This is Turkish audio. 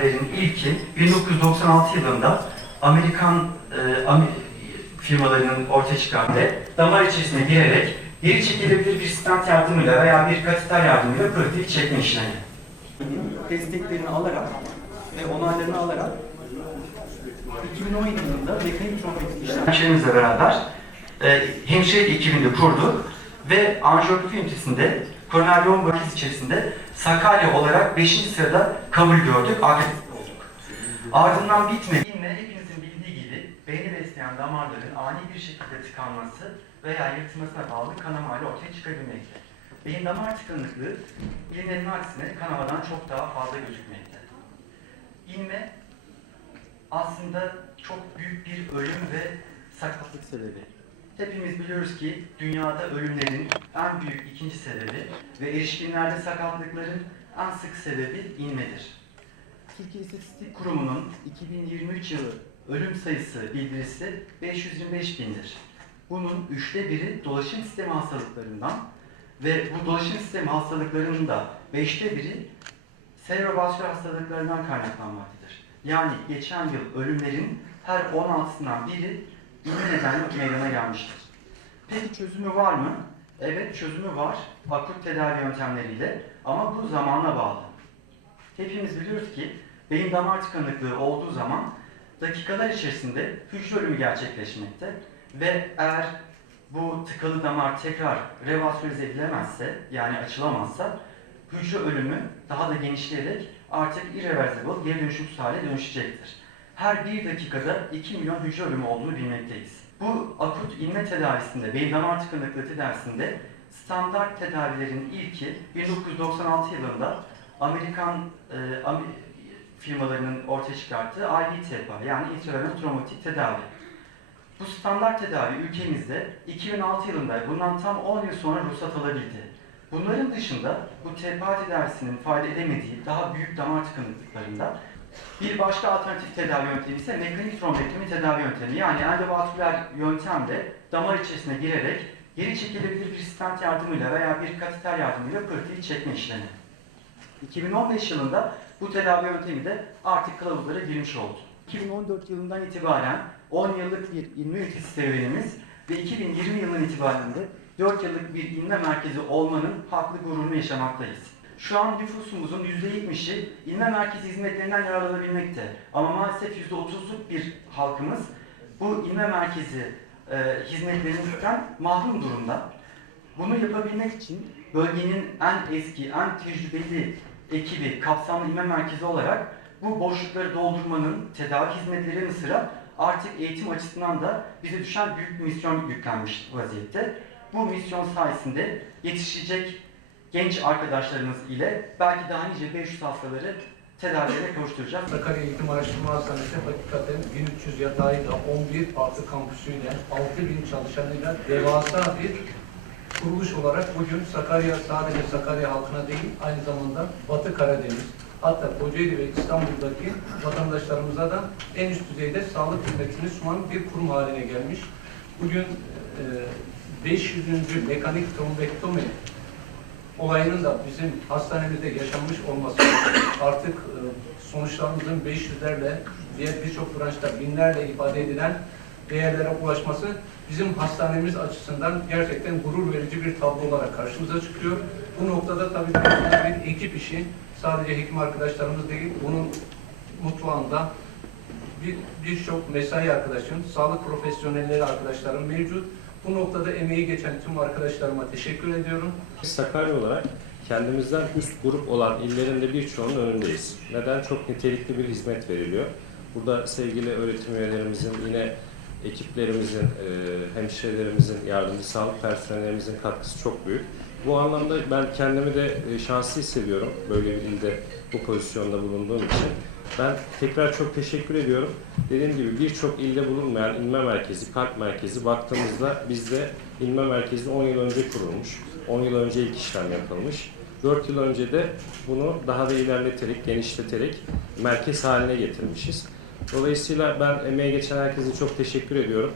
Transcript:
Lerin ilki 1996 yılında Amerikan e, firmalarının ortaya çıkardığı damar içerisine girerek geri çekilebilir bir stent yardımıyla veya bir kateter yardımıyla pratik çekme işlemi. Desteklerini alarak ve onaylarını alarak 2017 yılında mekanik trombotik işlemlerimizle beraber e, hemşire ekibini kurduk ve anjiyografi ünitesinde yoğun bakış içerisinde Sakarya olarak 5. sırada kabul gördük, akredite olduk. Ardından bitmedi. Yine hepinizin bildiği gibi beyni besleyen damarların ani bir şekilde tıkanması veya yırtılmasına bağlı kanamayla ortaya çıkabilmekte. Beyin damar tıkanıklığı bilinenin aksine kanamadan çok daha fazla gözükmekte. İnme aslında çok büyük bir ölüm ve sakatlık sebebi. Hepimiz biliyoruz ki dünyada ölümlerin en büyük ikinci sebebi ve erişkinlerde sakatlıkların en sık sebebi inmedir. Türkiye İstatistik Kurumu'nun 2023 yılı ölüm sayısı bildirisi 525 bindir. Bunun üçte biri dolaşım sistemi hastalıklarından ve bu dolaşım sistemi hastalıklarının da beşte biri serebrovasküler hastalıklarından kaynaklanmaktadır. Yani geçen yıl ölümlerin her 16'sından biri ünlü nedenle meydana gelmiştir. Peki çözümü var mı? Evet çözümü var. Akut tedavi yöntemleriyle ama bu zamanla bağlı. Hepimiz biliyoruz ki beyin damar tıkanıklığı olduğu zaman dakikalar içerisinde hücre ölümü gerçekleşmekte ve eğer bu tıkalı damar tekrar revaskülize edilemezse yani açılamazsa hücre ölümü daha da genişleyerek artık irreversible geri dönüşümsüz hale dönüşecektir. Her bir dakikada 2 milyon hücre ölümü olduğunu bilmekteyiz. Bu akut inme tedavisinde, beyin damar tıkanıklığı tedavisinde standart tedavilerin ilki 1996 yılında Amerikan e, Am- firmalarının ortaya çıkarttığı IV TEPA yani intravenöz travmatik tedavi. Bu standart tedavi ülkemizde 2006 yılında bundan tam 10 yıl sonra ruhsat alabildi. Bunların dışında bu TPA tedavisinin fayda edemediği daha büyük damar tıkanıklıklarında bir başka alternatif tedavi yöntemi ise mekanik trombektomi tedavi yöntemi. Yani endovasküler yöntemle damar içerisine girerek geri çekilebilir bir stent yardımıyla veya bir kateter yardımıyla pırtıyı çekme işlemi. 2015 yılında bu tedavi yöntemi de artık kılavuzlara girmiş oldu. 2014 yılından itibaren 10 yıllık bir inme ünitesi serüvenimiz ve 2020 yılından itibaren de 4 yıllık bir inme merkezi olmanın haklı gururunu yaşamaktayız. Şu an nüfusumuzun %70'i inme merkezi hizmetlerinden yararlanabilmekte. Ama maalesef %30'luk bir halkımız bu inme merkezi e, hizmetlerinden mahrum durumda. Bunu yapabilmek için bölgenin en eski, en tecrübeli ekibi, kapsamlı inme merkezi olarak bu boşlukları doldurmanın tedavi hizmetleri yanı sıra artık eğitim açısından da bize düşen büyük misyon yüklenmiş vaziyette. Bu misyon sayesinde yetişecek genç arkadaşlarımız ile belki daha nice 500 hastaları tedaviye kavuşturacağız. Sakarya Eğitim Araştırma Hastanesi hakikaten 1300 yatağıyla 11 farklı kampüsüyle 6000 çalışanıyla devasa bir kuruluş olarak bugün Sakarya sadece Sakarya halkına değil aynı zamanda Batı Karadeniz hatta Kocaeli ve İstanbul'daki vatandaşlarımıza da en üst düzeyde sağlık hizmetini sunan bir kurum haline gelmiş. Bugün e, 500. mekanik trombektomi olayının da bizim hastanemizde yaşanmış olması artık e, sonuçlarımızın 500'lerle diğer birçok branşta binlerle ifade edilen değerlere ulaşması bizim hastanemiz açısından gerçekten gurur verici bir tablo olarak karşımıza çıkıyor. Bu noktada tabii bir ekip işi sadece hekim arkadaşlarımız değil, bunun mutfağında bir birçok mesai arkadaşım, sağlık profesyonelleri arkadaşlarım mevcut. Bu noktada emeği geçen tüm arkadaşlarıma teşekkür ediyorum. Sakarya olarak kendimizden üst grup olan illerinde birçoğunun önündeyiz. Neden? Çok nitelikli bir hizmet veriliyor. Burada sevgili öğretim üyelerimizin, yine ekiplerimizin, e, hemşirelerimizin, yardımcı sağlık personellerimizin katkısı çok büyük. Bu anlamda ben kendimi de e, şanslı hissediyorum böyle bir ilde bu pozisyonda bulunduğum için. Ben tekrar çok teşekkür ediyorum. Dediğim gibi birçok ilde bulunmayan inme merkezi, kalp merkezi baktığımızda bizde inme merkezi 10 yıl önce kurulmuş. 10 yıl önce ilk işlem yapılmış. 4 yıl önce de bunu daha da ilerleterek, genişleterek merkez haline getirmişiz. Dolayısıyla ben emeğe geçen herkese çok teşekkür ediyorum.